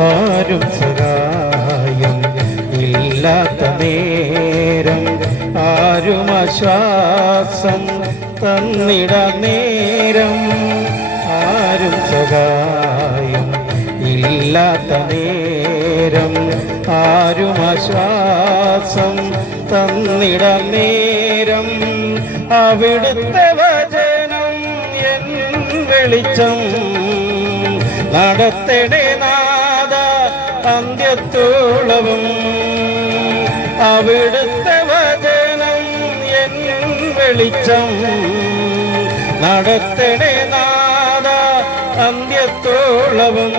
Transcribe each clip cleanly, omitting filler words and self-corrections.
ആരും സഹായം ഇല്ലാത്ത നേരം, ആരും ആശ്വാസം തന്നിട നേരം, ആരും സഹായം ഇല്ലാത്ത നേരം, ആരും ആശ്വാസം തന്നിട നേരം, അവിടുത്തെ വചനം എൻ വെളിച്ചം നടത്തണേ നാഥ അന്ത്യത്തോളവും. അവിടുത്തെ വചനം എൻ വെളിച്ചം നടത്തണേ നാഥ അന്ത്യത്തോളവും.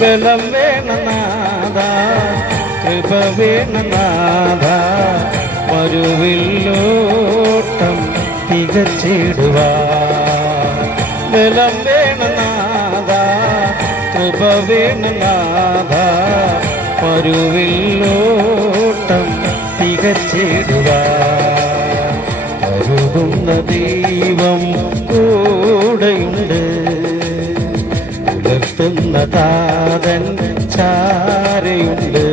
ബലം വേണം നാഥ, കൃപ വേണം നാഥ, മരുവില്ലോട്ടം തികച്ചിടുവാൻ. ബലം വേണം നാഥ, കൃപ വേണം നാഥ, മരുവില്ലോട്ടം തികച്ചിടുവാൻ. കരുതുന്ന ദൈവം കൂടെയുണ്ട്, പുലർത്തുന്ന താതൻ ചാരയുണ്ട്.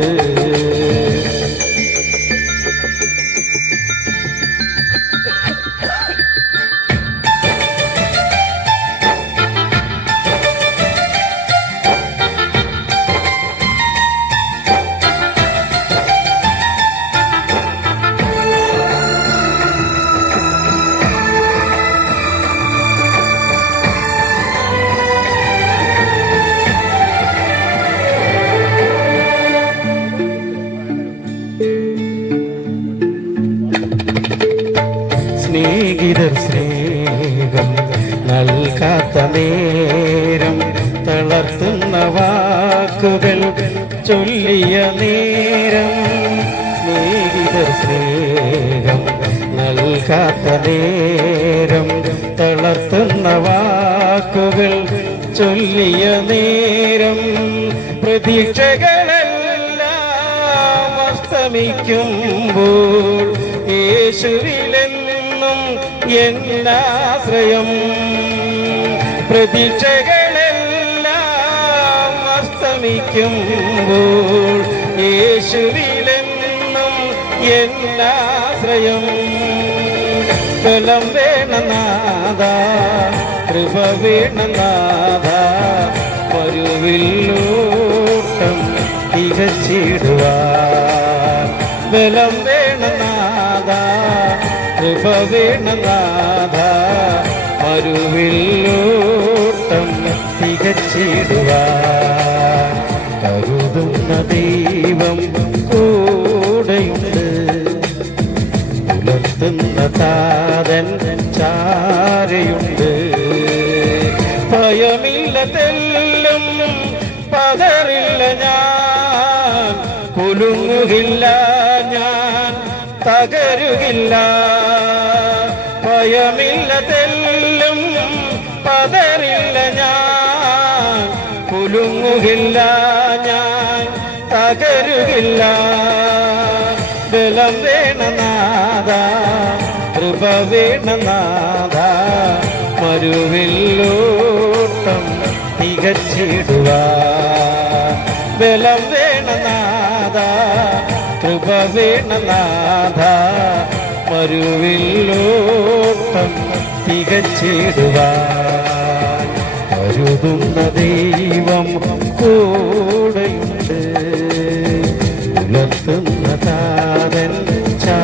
സ്നേഹിതർ സ്നേഹം നൽകാത്ത നേരം, തളർത്തുന്ന വാക്കുകൾ ചൊല്ലിയ നേരം, സ്നേഹിതർ സ്നേഹം നൽകാത്ത നേരം, തളർത്തുന്ന വാക്കുകൾ ചൊല്ലിയ നേരം, പ്രതീക്ഷകളെല്ലാം അസ്തമിക്കുമ്പോൾ യേശുവിലെന്നും എന്നാശ്രയം. പ്രതീക്ഷകളെല്ലാം അസ്തമിക്കുമ്പോൾ യേശുവിലെന്നും എന്നാശ്രയം. ബലം വേണം നാഥ, കൃപ വേണം നാഥ, മരുവില്ലോട്ടം തികച്ചിടുവാൻ. ബലം വേണം നാഥ, കൃപ വേണം നാഥ, മരുവില്ലോട്ടം തികച്ചിടുവാൻ. കരുതുന്ന ദൈവം കൂടെയുണ്ട്, പുലർത്തുന്ന താതൻ ചാരയുണ്ട്. ഭയമില്ല തെല്ലും പതറില്ല ഞാൻ, കുലുങ്ങുകില്ല ഞാൻ തകരുകില്ല. ഭയമില്ല തെല്ലും പതറില്ല ഞാൻ, കുലുങ്ങുകില്ല ഞാൻ തകരുകില്ല. ബലം വേണം നാഥ, കൃപ വേണം നാഥ, മരുവില്ലോട്ടം തികച്ചിടുവാൻ. ബലം വേണം നാഥ, കൃപ വേണം നാഥ, മരുവില്ലോട്ടം തികച്ചിടുവാൻ. കരുതുന്ന ദൈവം കൂടെയുണ്ട്, പുലർത്തുന്ന താതൻ ചാ